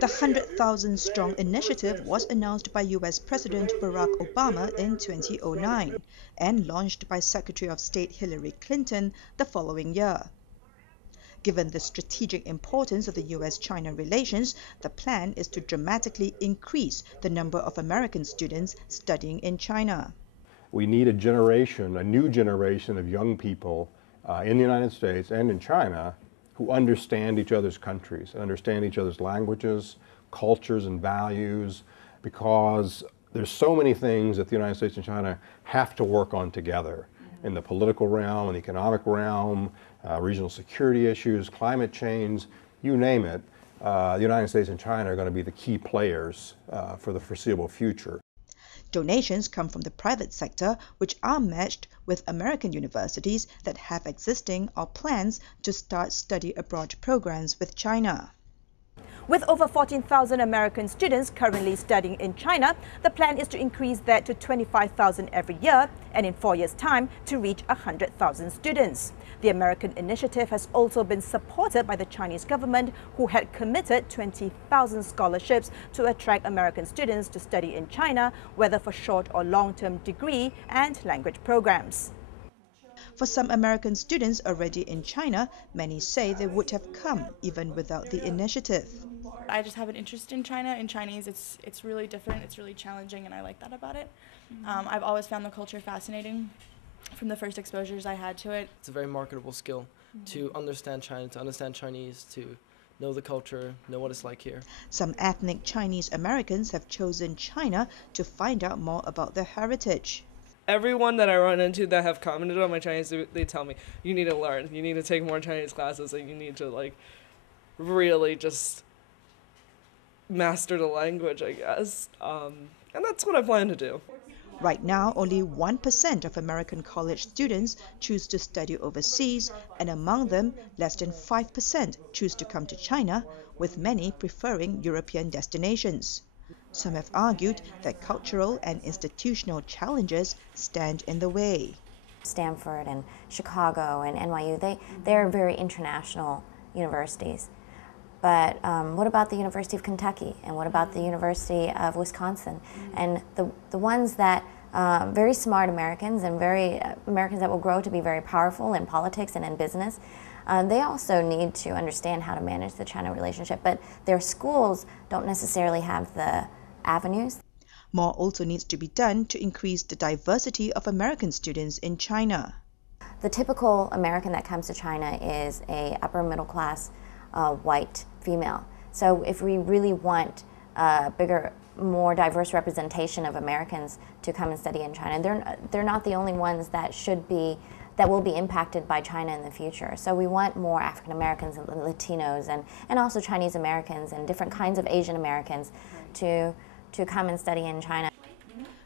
The 100,000-strong initiative was announced by US President Barack Obama in 2009 and launched by Secretary of State Hillary Clinton the following year. Given the strategic importance of the US-China relations, the plan is to dramatically increase the number of American students studying in China. We need a new generation of young people in the United States and in China who understand each other's countries, understand each other's languages, cultures, and values, because there's so many things that the United States and China have to work on together in the political realm, in the economic realm, regional security issues, climate change, you name it. The United States and China are going to be the key players for the foreseeable future. Donations come from the private sector, which are matched with American universities that have existing or plans to start study abroad programs with China. With over 14,000 American students currently studying in China, the plan is to increase that to 25,000 every year and in 4 years' time to reach 100,000 students. The American initiative has also been supported by the Chinese government, who had committed 20,000 scholarships to attract American students to study in China, whether for short or long-term degree and language programs. For some American students already in China, many say they would have come even without the initiative. I just have an interest in China. In Chinese, it's really different, it's really challenging, and I like that about it. I've always found the culture fascinating from the first exposures I had to it. It's a very marketable skill to understand China, to understand Chinese, to know the culture, know what it's like here. Some ethnic Chinese Americans have chosen China to find out more about their heritage. Everyone that I run into that have commented on my Chinese, they tell me, you need to learn, you need to take more Chinese classes, and you need to really just master the language, I guess. And that's what I plan to do. Right now, only 1% of American college students choose to study overseas, and among them, less than 5% choose to come to China, with many preferring European destinations. Some have argued that cultural and institutional challenges stand in the way. Stanford and Chicago and NYU, they're very international universities. But what about the University of Kentucky? And what about the University of Wisconsin? And the ones that, very smart Americans and Americans that will grow to be very powerful in politics and in business, they also need to understand how to manage the China relationship. But their schools don't necessarily have the avenues. More also needs to be done to increase the diversity of American students in China. The typical American that comes to China is a upper middle class white female. So if we really want a bigger, more diverse representation of Americans to come and study in China, they're not the only ones that will be impacted by China in the future. So we want more African Americans and Latinos and also Chinese Americans and different kinds of Asian Americans to come and study in China.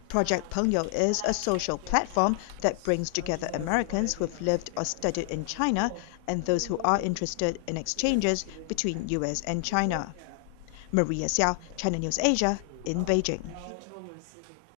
Project Pengyou is a social platform that brings together Americans who have lived or studied in China and those who are interested in exchanges between US and China. Maria Xiao, China News Asia, in Beijing.